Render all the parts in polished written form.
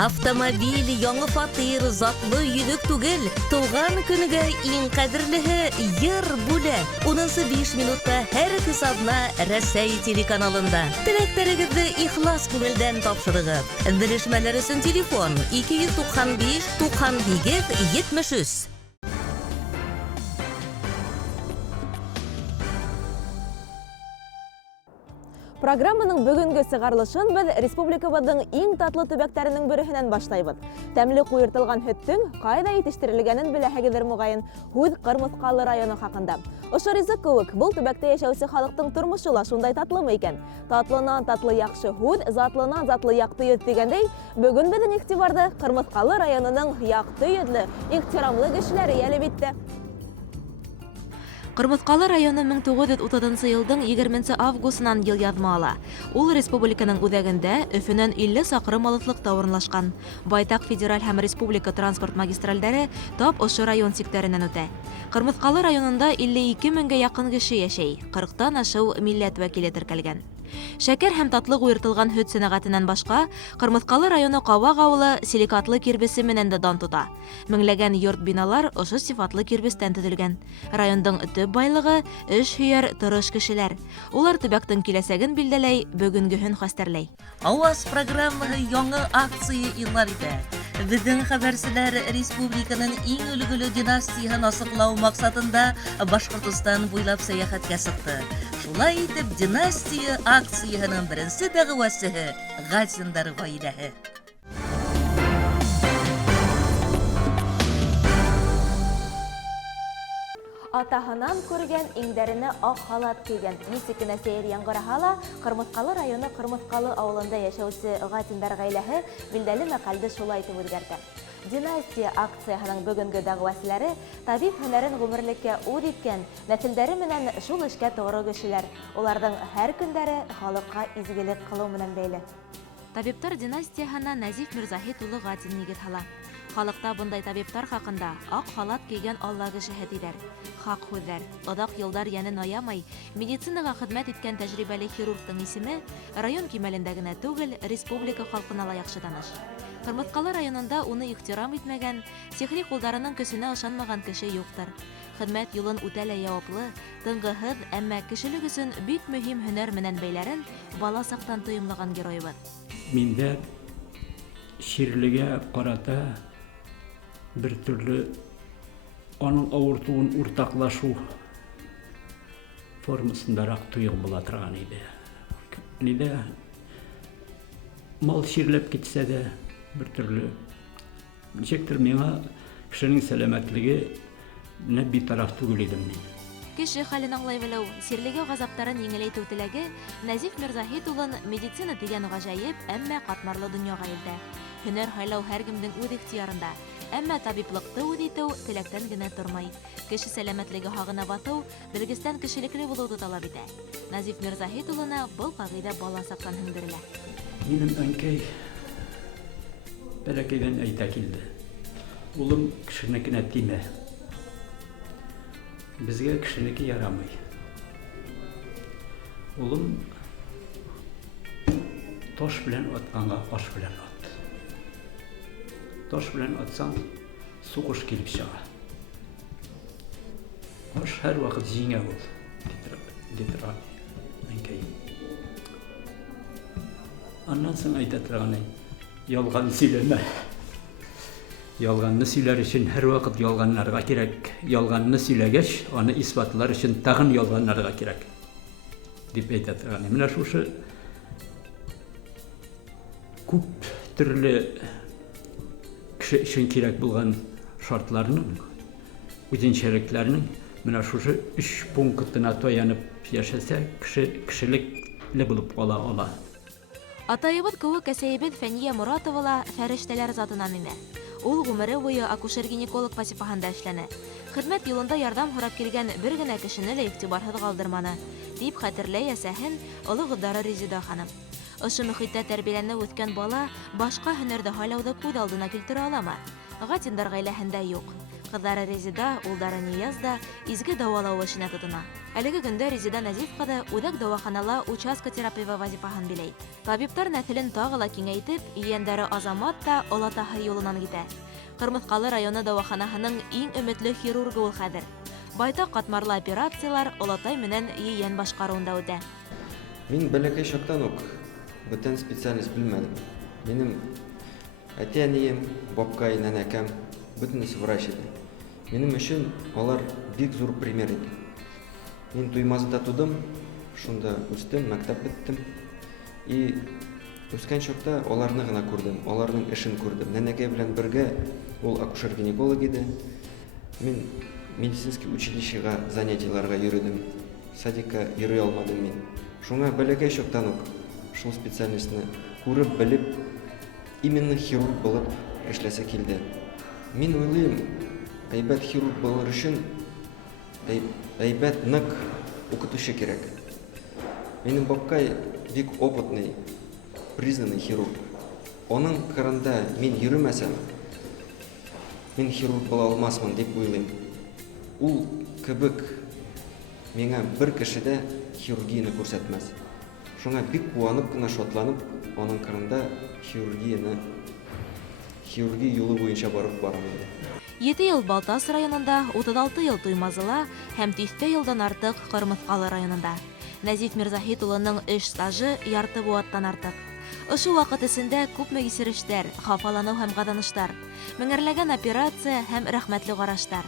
Автомобиль, яңы фатир, затлы йөҙөк түгел, тыуған көнөгә иң ҡәҙерлеһе йыр бүләк. 10-5 минутта һәр хисабына Рәсәй телеканалында. Теләктәрегеҙҙе ихлас күңелдән тапшырығыҙ. Белешмәләр өсөн телефон 295-98-73. Программаның бүгінгі сығарылышын біз республикабыздың иң татлы төбәктәренең береһенән башлайбыз. Тәмле куйыртылган һөттің кайда етештерелгәнен беләһегеҙҙер муғайын Һүҙ Ҡырмыҫҡалы районы хаҡында. Ошо ризыҡ кеүек, был төбәктә йәшәүсе халыҡтың тормошо ла шундай татлымы икән? Татлынан татлы яҡшы һүҙ, затлынан затлы яҡты йөҙ дигәндәй, бүгін беҙҙең иғтибарҙы Ҡырмыҫҡалы районының яҡты йөҙлө, ихтирамлы кешеләре йәлеп итте. Ҡырмыҫҡалы районы 1930 йылдың 20 августынан йыл яҙма ала. Ул республиканың үҙәгендә Өфөнән 50 саҡрым алыҫлыҡта урынлашҡан. Байтаҡ федераль һәм республика транспорт магистралдәре тап ошо район сиктәренән үтә. Ҡырмыҫҡалы районында 52 меңгә яҡын кеше йәшәй, 40-тан ашыу милләт вәкиле теркәлгән. Шәкәр һәм татлы куйыртылған һөт сәнәғәтенән башҡа, Ҡырмыҫҡалы районы Ҡауаҡ ауылы силикатлы кирбесе менән дә дан тота. Меңләгән йорт-биналар ошо сифатлы кирбестән төҙөлгән. Райондың төп байлығы эш һөйәр тырыш кешеләр. Улар төбәктең киләсәген билдәләй, бөгөнгөһөн хәстәрләй. Ауаз программаһы яңы акция илар итә. Беҙҙең хәбәрселәр республиканың иң өлгөлө династияһын асыҡлау маҡсатында Башҡортостан буйлап сәйәхәткә сыҡты. Шулай итеп, династия акцияһының беренсе дәғүәсеһе Ғазиндар ғаиләһе. Атаһынан күргән иңдәренә аҡ халат кейгән. Нисек кенә сәйер яңғыраһа ла, Ҡырмыҫҡалы районы Ҡырмыҫҡалы ауылында йәшәүсе Ғазиндар ғаиләһе билдәле мәҡәлде шулай итеп үҙгәртә. Династия акцияһының бөгөнгө дәғүәселәре табип һөнәрен ғүмерлеккә үҙ иткән, нәҫелдәре менән шул эшкә тоғро кешеләр. Уларҙың һәр көндәре халыҡҡа изгелек ҡылыу менән бәйле. Табиптар династияһына Нәзиф Мирзаһит улы Ғатин нигеҙ һала. Халыҡта бындай табиптар хаҡында аҡ халат кейгән Алла кешеһе тиҙәр. Хаҡ һүҙҙәр. Оҙаҡ йылдар йәнен аямай, медицинаға хеҙмәт иткән тәжрибәле хирургтың исеме район кимәлендә генә түгел, республика халҡына ла яҡшы таныш. Ҡырмыҫҡалы районында уны ихтирам итмәгән, сихри ҡулдарының көсөнә ышанмаған кеше юҡтыр. Хеҙмәт юлын үтә лә яуаплы, тынғыһыҙ, әммә кешелек өсөн бик мөһим һөнәр менән бәйләрен бала саҡтан тойомлаған геройыбыҙ. Миндә ширлегә ҡарата бер төрлө аның ауыртыуын уртаҡлашыу формасындараҡ тойоғ була торған иде. Нидә мал ширләп китсә дә бер төрлө нисектер миңа кешенең сәләмәтлеге битараф түгел идем мин. Кеше хәлен аңлай белеү, сирлеге ғазаптарын еңеләйтеү теләге Нәзиф Мирзаһит улын медицина дигән ғәжәйеп, әммә ҡатмарлы донъяға илтә. Һөнәр һайлау һәр кемдең үҙ ихтыярында, әммә табиплыҡты үҙ итеү теләктән генә тормай. Кеше сәләмәтлеге һағына баҫыу белгестән кешелекле булыуҙы талап итә. Нәзиф Мирзаһит улына был ҡағиҙә бала саҡтан һеңдерелә. Минем әнкәй бәләкәйҙән әйтә килде. Улым кешенекенә тимә. Безгә кешенеке ярамай. Улым таш белән атҡанға аш белән ат. Таш белән атсаң, суғыш килеп сыға. Аш һәр ваҡыт еңә ул, дитер әнкәй. Аннан соң әйтә торғаны, ялған сөйләмә. Ялғанны сөйләр өсөн һәр ваҡыт ялғанларға кирәк. Ялғанны сөйләгәч, аны исбатлар өсөн тағын ялғанларға кирәк. Дип әйтә торғаны. Менә шушы күп төрлө кеше өсөн кирәк булған шартларның, үҙенсәлектәренең менә шушы 3 пунктына таянып йәшәсә, кешелекле булып ала. Атайыбыҙ кеүек әсәйебеҙ Фәния Моратова ла фәрештәләр затынан инә. Ул ғүмере буйы акушер-гинеколог вазифаһында эшләне. Хеҙмәт юлында ярҙам һорап килгән бер генә кешене лә иғтибарһыҙ ҡалдырманы, дип хәтерләй әсәһен оло ҡыҙҙары Резида ханым. Ошо мөхиттә тәрбиәләнеп үҫкән бала башҡа һөнәрҙе һайлауҙы күҙ алдына килтерә аламы? Ғатиндар ғаиләһендә юҡ. кызлары Резида, улдары Нияз да изге дәвалау эшенә тотына. Әлеге көндә Резида Назифка да үҙәк дәваханала участка терапевы вазифаһын биләй. Табиптар нәҫелен тагы ла киңәйтеп, ейәндәре Азамат та олатаһы юлынан китә. Кырмыҫҡалы районы дәваханаһының иң өмөтлө хирургы ул хәҙер. Байтаҡ ҡатмарлы операциялар олатай менән ейән башҡарыуында үтә. Мин бәләкәй чактан ук бүтән специалист белмәдем. Минем әтә-әнием, бабкай, нәнәкәм бөтенесе врач иде. Минем өчен алар бик зур пример иде. Мин Туймазыда тудым, шунда үстем, мәктәп беттем. И үскән чакта аларны гына күрдем, аларның эшен күрдем. Нәнәкәй белән бергә ул акушер-гинеколог иде. Мин медицинский училищега занятияларга йөрөдем. Садикка йөри алмадым мин. Шуңа бәләкәй чактан ук шул специалистны күреп, белеп, именно хирург булып эшләсе килде. Мин уйлыйм, әйбәт хирург булыр өчен әйбәт нык укытучы кирәк. Минем бабкай бик опытный, признанный хирург. Оның кырында мин йөрмәсәм, мин хирург була алмасмын дип уйлыйм. Ул кебек миңа бер кеше дә хирургияны күрсәтмәс. Шуңа бик куанып кына шатланып, аның кырында хирургия юлы буенча барып барам инде. 7 ел Балтас районында, 36 ел Туймазыла һәм 10 елдан артык Кырмыҫҡалы районында. Назиф Мирзаһит улының эш стажы ярты буаттан артык. Ошо вакыт эсендә күпме исерештәр, хафалану һәм гаданыштар, меңәрләгән операция һәм рәхмәтле караштар.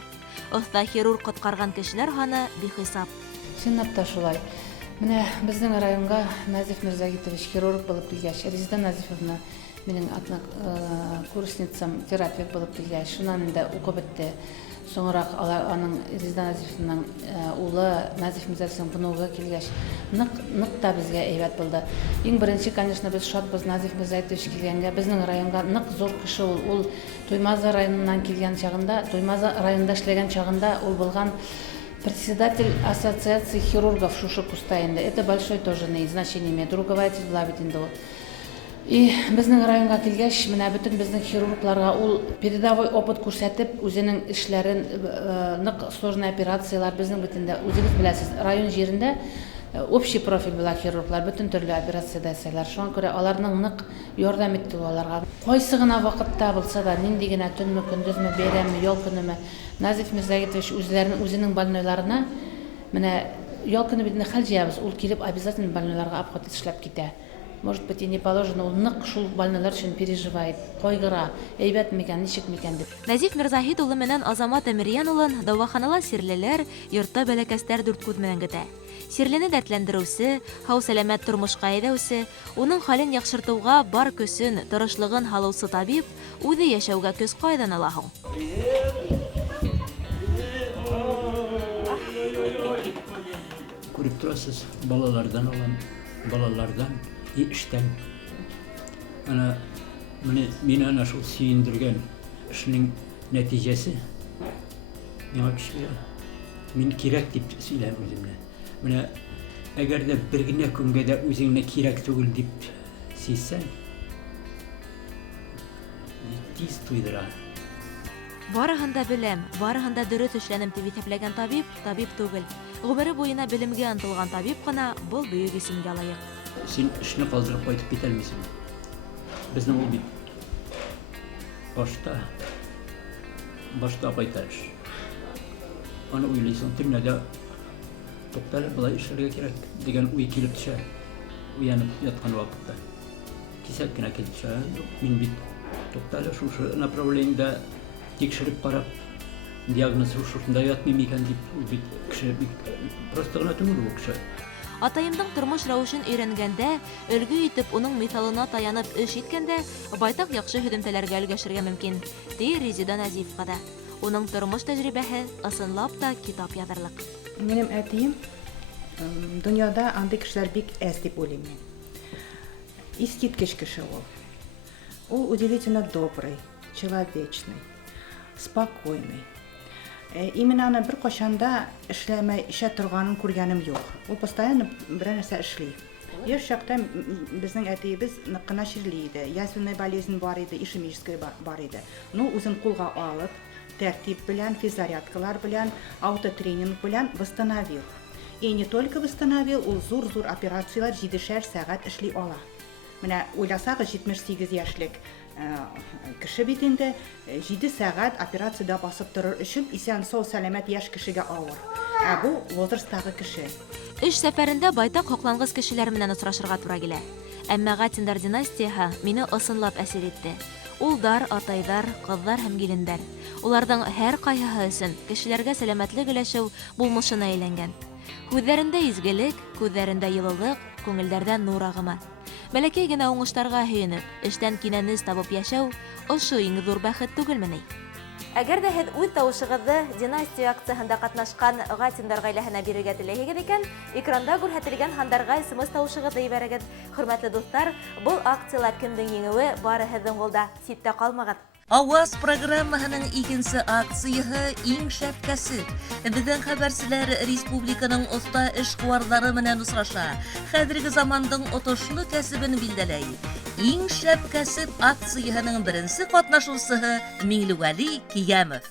Оҫта хирург ҡотҡарған кешеләр һаны бихисап. Чынлап та шулай. Менә безнең районга Назиф Мирзагитович хирург булып килгәч, Резида Назифовна минең курсницам терапевт булып килгәч, шунан инде укып бетте. Соңрак аның Резида Назифовнаның улы Назиф Мирзагитовның бунуга килгәч, нык та безгә әйбәт булды. Иң беренче, конечно, без шатбыз Назиф Мирзагитович килгәнгә. Безнең районга нык зур кеше ул Туймазы районыннан килгән чагында, Туймазы районында эшләгән чагында ул булган председатель ассоциации хирургов шушы куста инде. Это большое тоже значение имеет. Руководитель була бит инде ул. И безнең районга килгәч, менә бөтен безнең хирургларга ул передовой опыт күрсәтеп, үзенең эшләрен, нык сложный операциялар безнең бит инде үзегез беләсез, район җирендә общий профиль була хирурглар, бөтен төрле операциялар ясыйлар. Шуңа күрә аларның нык ярдәм итте аларга. Кайсы гына вакытта булса да, нинди генә төнме, көндезме, бәйрәмме, ял көнеме, Назиф Мирзагитович үзенең больнойларына менә ял көне бит хәл җыябыз, ул килеп обязательно больнойларга обход эшләп китә. Может быть, и не положено, ул нык шул больнойлар өчен переживает, кайгыра, әйбәт микән, ничек микән дип. Назиф Мирзаһит улы менән Азамат Әмирйән улын дәваханала сирлеләр, йортта бәләкәстәр дүрт күҙ менән көтә. Сирлене дәртләндереүсе, һау-сәләмәт тормышка әйдәүсе, уның хәлен яхшыртыуга бар көсөн, тырышлыгын һалыусы табип үҙе йәшәүгә көс кайдан ала һуң? Күреп торасыз, балалардан и эштән. Ана мине ана шул сөендергән эшнең нәтиҗәсе миңа көч бирә. Мин кирәк дип сөйләм үземне. Менә әгәр дә бер генә көнгә дә үзеңне кирәк түгел дип сизсәң, тиз туйдыра. Барыһын да беләм, барыһын да дөрөҫ эшләнем дип иҫәпләгән табип түгел. Ғүмере буена белемгә ынтылған табип ҡына был бөйөк исемгә лайыҡ. Син эшне ҡалдырып ҡайтып китәлмисең. Безнең ул бит башта ҡайта эш. Аны уйлайсың, төнләдә туҡтале, былай эшләргә кирәк дигән уй килеп төшә. Уянып яткан ваҡытта. Кисәк кенә килеп төшә. Мин бит туҡтале шушы направлениедә тикшереп ҡарап, диагноз шушында ятмый микән дип, ул бит кеше бик просто гына түгел ул кеше. Атайымдың тормош рәүешен өйрәнгәндә, өлгө итеп уның миҫалына таянып эш иткәндә, байтаҡ яҡшы һөҙөмтәләргә өлгәшергә мөмкин, ди Резида Назифова да. Уның тормош тәжрибәһе ысынлап та китап яҙырлыҡ. Минем әтием донъяда андый кешеләр бик әз дип уйлыйм мин. Искиткес кеше ул. Ул удивительно добрый, человечный, спокойный. Именно аны бер кашанда эшләмәй, эшә торганын күргәнем юк. Ул постоянно бер нәрсә эшли. Яшь чакта безнең әтиебез нык кына чирли иде. Язвенная болезнь бар иде, ишемическая бар иде. Ну, үзен кулга алып, тәртип белән, физзарядкалар белән, аутотренинг белән восстановил. И не только восстановил, ул зур операциялар 7 сәгать эшли ала. Менә уйласагыз 78 яшьлек кеше бит инде 7 сәгать операциядә басып торыр өчен исән сау сәламәт яшь кешегә авыр. Ә бу возрасттагы кеше. Эш сәфәрендә байтак хаклангыс кешеләр менән очрашырга туры килә. Әмма Гатиндар династияһы мине ысынлап әсер итте. Улдар, атайдар, кызлар һәм гилендәр. Уларның һәр кайһыһы өчен кешеләргә сәламәтлек өләшү булмышына әйләнгән. Күҙҙәрендә изгелек, күҙҙәрендә йылылык, күңелдәрдә нур ағымы. Бәләкәй генә уңыштарға һөйөнөп, эштән кинәнес табып йәшәү, ошо иң ҙур бәхет түгелмени? Әгәр дә һеҙ үҙ тауышығыҙҙы династия акцияһында ҡатнашҡан Гатиндар ғаиләһенә бирергә теләйһегеҙ икән, экранда күрһәтелгән һандарға СМС тауышығыҙҙы ебәрегеҙ. Хөрмәтле дуҫтар, был акцияла кемдең еңеүе бары һеҙҙең ҡулда. Ситтә ҡалмағыҙ. Аваз программаһының икенсе акцияһы иң шәп кәсеп. Беҙҙең хәбәрселәр республиканың оҫта эшҡыуарҙары менән осраша. Хәҙерге замандың отошло кәсебен билдәләй. Иң шәп кәсеп акцияһының беренсе ҡатнашыусыһы Миңлеғәли Киямов.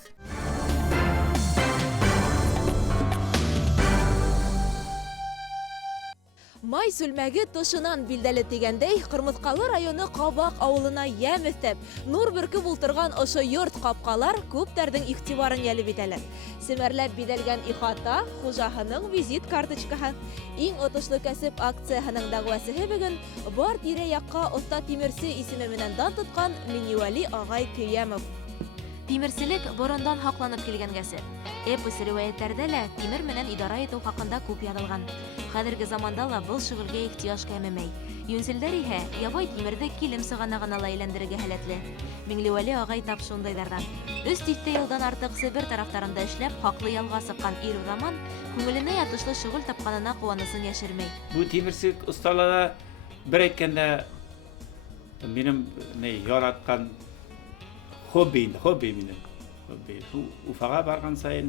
Май сүлмәге тышынан билдәле тигәндәй, Ҡырмыҫҡалы районы Ҡабаҡ ауылына йәм өҫтәп, нур бөркөп ултырған ошо йорт ҡапҡалар күптәрҙең иғтибарын йәлеп итәләр. Семәрләп биҙәлгән ихата хужаһының визит карточкаһы. Иң отошло кәсеп акцияһының дәғүәсеһе бөгөн бар тирә-яҡҡа оҫта тимерсе исеме менән дан тотҡан Миңлеғәли ағай Көйәмов. Тимерселек борондан һаҡланып килгән кәсеп. Эпос риүәйәттәрҙә лә тимер менән идара итеү хаҡында күп яҙылған. Хәҙерге заманда ла был шөғөлгә ихтыяж кәмемәй. Йүнселдәр иһә ябай тимерҙе килем сығанағына ла әйләндерергә һәләтле. Миңлеғәли ағай тап шундайҙарҙан. 3 йылдан артыҡ Себер тарафтарында эшләп, хаҡлы ялға сыҡҡан ир Раман күңеленә ятышлы шөғөл тапҡанына ҡыуанысын йәшермәй. Bu тимерсек осталығы бір әйткәндә минем яратҡан хобби минем. Уфаға барған сайын,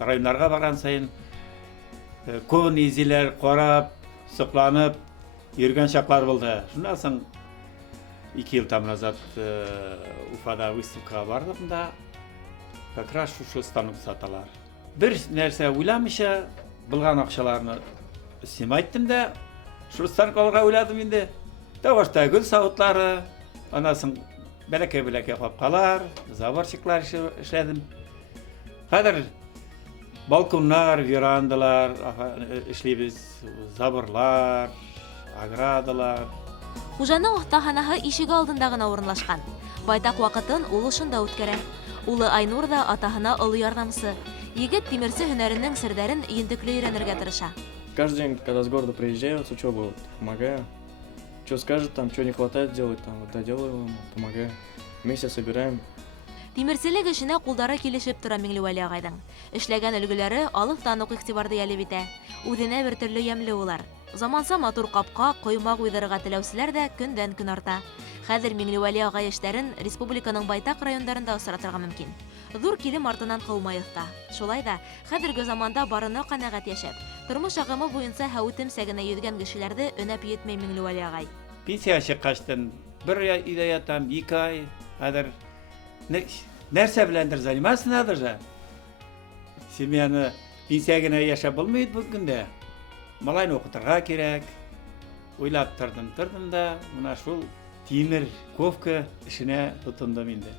районларға барған сайын, көн изилер ҡарап, соҡланып, йөргән шаҡлар булды. Шундан соң 2 йыл там назад Уфада выставкаға бардым да, как раз шушы станок саталар. Бер нәрсә уйламыйша, булған аҡшаларны снимайттым да, шу станок алырға уйладым инде. Тауышта гөл сауытлары, анан соң бәләкәй ҡапҡалар, заборчиклар эшләдем. Хәҙер балконнар, верандалар эшләйбез, заборлар, оградалар. Хужаның оҫтаханаһы ишеге алдында ғына урынлашҡан. Байтаҡ ваҡытын ул ошонда үткәрә. Улы Айнур да атаһына оло ярҙамсы. Егет тимерсе һөнәренең серҙәрен ентекле өйрәнергә тырыша. Каждый день, когда с города приезжаю, с учебы помогаю. Что скажет, там, что не хватает делать, там, вот доделаю ему, помогаю. Вместе собираем. Тимерселек эшенә ҡулдары килешеп тора Миңлеғәли ағайҙың. Эшләгән өлгөләре алыҫтан уҡ иғтибарҙы йәлеп итә. Үҙенә бер төрлө йәмле улар. Заманса матур ҡапҡа, ҡоймаҡ уйҙырырға теләүселәр дә көндән-көн арта. Хәҙер Миңлеғәли ағай эштәрен республиканың байтаҡ райондарында осратырға мөмкин. Ҙур килем артынан ҡыумай оҫта. Шулай да, хәҙерге заманда барына ҡәнәғәт йәшәп, тормош ағымы буйынса һәүетем сәгенә йөҙгән кешеләрҙе өнәп етмәй Миңлеғәли ағай. Пенсия чыҡҡастан бер өйҙә ятам, 2 ай. Хәҙер нәрсә беләндер заниматься надо же. Семьяны пенсия генә йәшәп булмый бит көндә. Малайны уҡытырға кирәк. Уйлап тордом да, мына шул тимер ковка эшенә тотондом инде.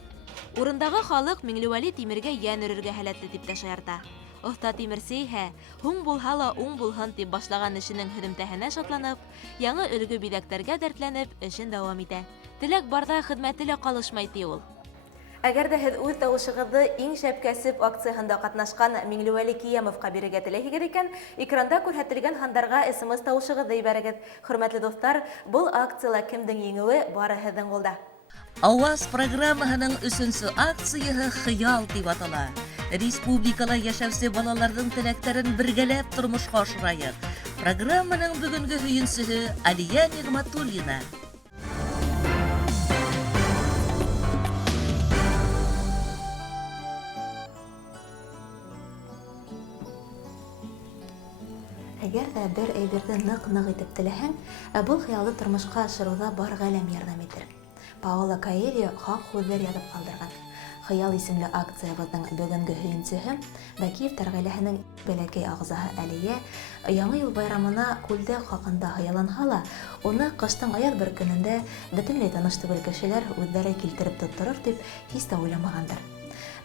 Урындағы халыҡ Миңлеғәли тимергә йән өрөргә һәләтле дип тә шаярта. Оҫта тимерсе иһә, һуң булһа ла уң булһын тип башлаған эшенең һөҙөмтәһенә шатланып, яңы өлгө биҙәктәргә дәртләнеп, эшен дауам итә. Теләк барҙа хеҙмәте лә ҡалышмай ти ул. Әгәр дә һеҙ үҙ тауышығыҙҙы иң шәп кәсеп акцияһында ҡатнашҡан Миңлеғәли Киямовҡа бирергә теләйһегеҙ икән, экранда күрһәтелгән һандарға СМС тауышығыҙҙы ебәрегеҙ. Хөрмәтле дуҫтар, был акцияла кемдең еңеүе бары һеҙҙең ҡулда. Аваз программаһының 3-нсө акцияһы «Хыял» тип атала. Республикала йәшәүсе балаларҙың теләктәрен бергәләп тормошҡа ашырайыҡ. Программаның бөгөнгө һөйөнсөһө Алия Ниғматуллина. Әгәр дә бер әйберне нык-нык итеп теләһәң, был хыялды тормышка ашыруда бар галәм ярдәм итер. Паоло Коэльо хак һүзләр язып калдырган. Хыял исемле акциябызның бүгенге һөенчеһе Бәкиевтәр гаиләһенең бәләкәй агзаһы Әлия яңа ел байрамына күлдәк хакында хыялланһа ла, уны кыштың аяз бер көнендә бөтенләй таныш түгел кешеләр үзләре килтереп тоттырыр дип һич тә уйламагандыр.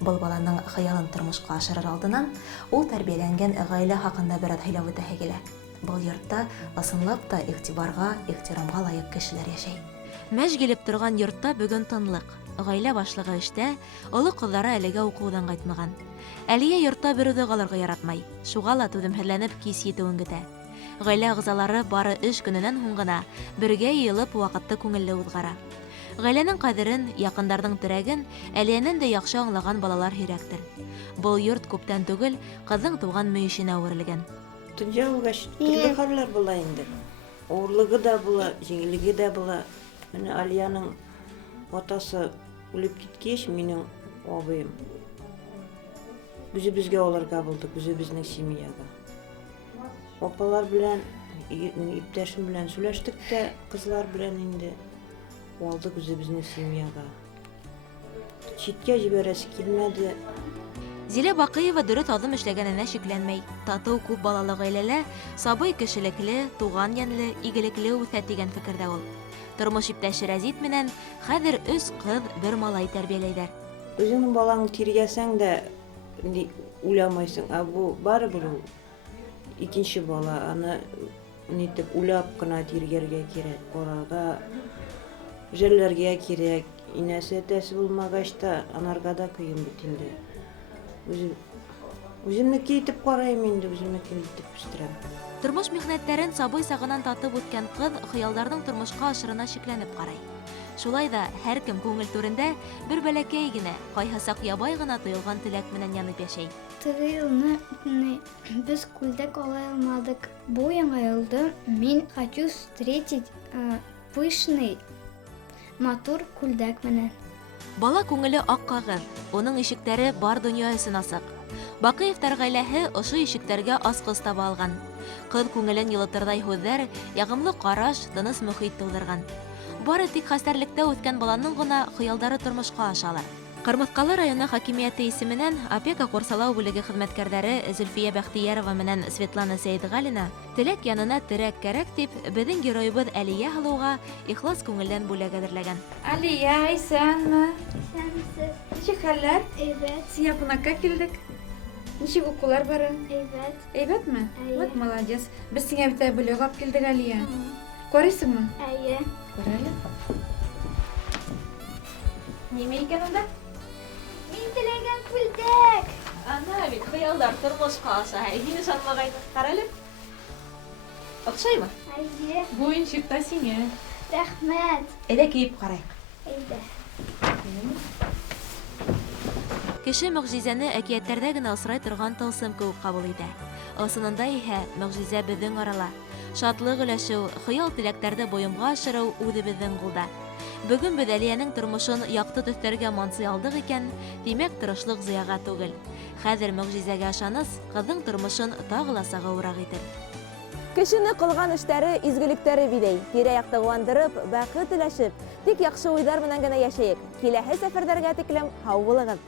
Был баланың хыялын тормышка ашырыр алдыннан ул тәрбияләнгән гаилә хакында бераз һөйләп үтәһе килә. Был йортта ысынлап та игътибарга, ихтирамга лаек кешеләр яшәй. Мәж килеп торган йортта бүген тынлык. Гаилә башлыгы эштә, олы кызлары әлегә укудан кайтмаган. Әлия йортта бер үзе калырга яратмай. Шуга ла түземһезләнеп кис етүен көтә. Гаилә агзалары бары эш көненнән һуң гына бергә йыелып вакытты күңелле узгара. Гаиләнең кадерен, якындарның терәген Әлиянән дә яхшы аңлаган балалар һирәктер. Был йорт күптән түгел кызның туган мөешенә әверелгән. Дөнья угаш төрле хәлләр була инде. Авырлыгы да була, җиңеллеге дә була. Менә Алияның атасы үлеп киткәч, минем абыем. Үзебезгә алырга булдык, үзебезнең семьяга. Апалар белән, иптәшем белән сөйләштек тә, кызлар белән инде алдык үзебезнең семьяга. Читкә җибәрәсе килмәде. Зилә Бакыева дөрес адым эшләгәненә шикләнмәй. Тату күп балалы гаиләлә сабый кешелекле, туган янлы, игелекле үсә дигән фикердә ул. Тормыш иптәше Разит менән хәзер 3 кыз, 1 малай тәрбияләйләр. Үзеңнең балаңны тиргәсәң дә уйламайсың, ә бу барыбер ул икенче бала, аны нитеп уйлап кына тиргәргә кирәк, карага, җәлләргә кирәк. Инәсе тәсе булмагач та анарга да кыен бит инде. Үземнеке итеп карайм инде, үземнеке итеп үстерәм. Тормыш михнәтләрен сабый сагынан татып үткән кыз хыялларның тормышка ашырына шикләнеп карай. Шулай да һәркем күңел түрендә бер бәләкәй генә, кайһы сак ябай гына тоелган теләк менән янып яшәй. Теге елны без күлдәк ала алмадык. Бу яңа елда мин хочу встретить пышный матур күлдәк менән. Бала күңеле ак кагыз, уның ишектәре бар дөньясын асык. Бакыевтар гаиләһе ошо ишектәргә аскыз таба алган. Кыз күңелен йылытырдай һүзләр, ягымлы караш, тыныс мөхит тудырган. Бары тик хәстәрлектә үткән баланың гына хыялдары тормышка ашалар. Кырмыскалы районы хакимияте исеменнән опека курсалау бүлеге хезмәткәрләре Зөлфия Бәхтиярова менән Светлана Сәйдгалина теләк янына терәк кәрәк дип безнең героебыз Әлия Халуга ихлас күңелдән бүләк әзерләгән. Алия, исәнме? Сәнсез. Ничек хәлләр? Әйбәт. Сиңа кунакка килдек. Ничек укулар бара? Әйбәт. Әйбәтме? Әйе. Вот молодец. Без сиңа бит бүләк алып килдек, Алия. Карыйсыңмы? Әйе. Күрәле. Нимә икән анда? Мин теләгән күлдәк. Ана бит хыялдар тормышка аша. Һине санмагайны. Карале. Охшаймы? Әйе. Бу иншикта сиңа. Рәхмәт. Әйдә киеп карай. Әйдә. Кеше мөгъҗизәне әкиятләрдә генә асрай торган тылсым кебек кабул итә. Асынында иһә мөгъҗизә безнең арала. Шатлык өләшү, хыял теләктәрне боемга ашыру үзебезнең кулда. Бүген без Әлиянең тормышын якты төстәргә мансый алдык икән, димәк тырышлык зыяга түгел. Хәзер мөгъҗизәгә ышаныз, кызның тормышын тагы ла сагыурак итер. Кешене кылган эшләре, изгелектәре бидәй. Тирә-якты куандырып, бәхет теләшеп, тик яхшы уйлар менән генә яшәйек. Киләһе сәфәрләргә тиклем һау булыгыз.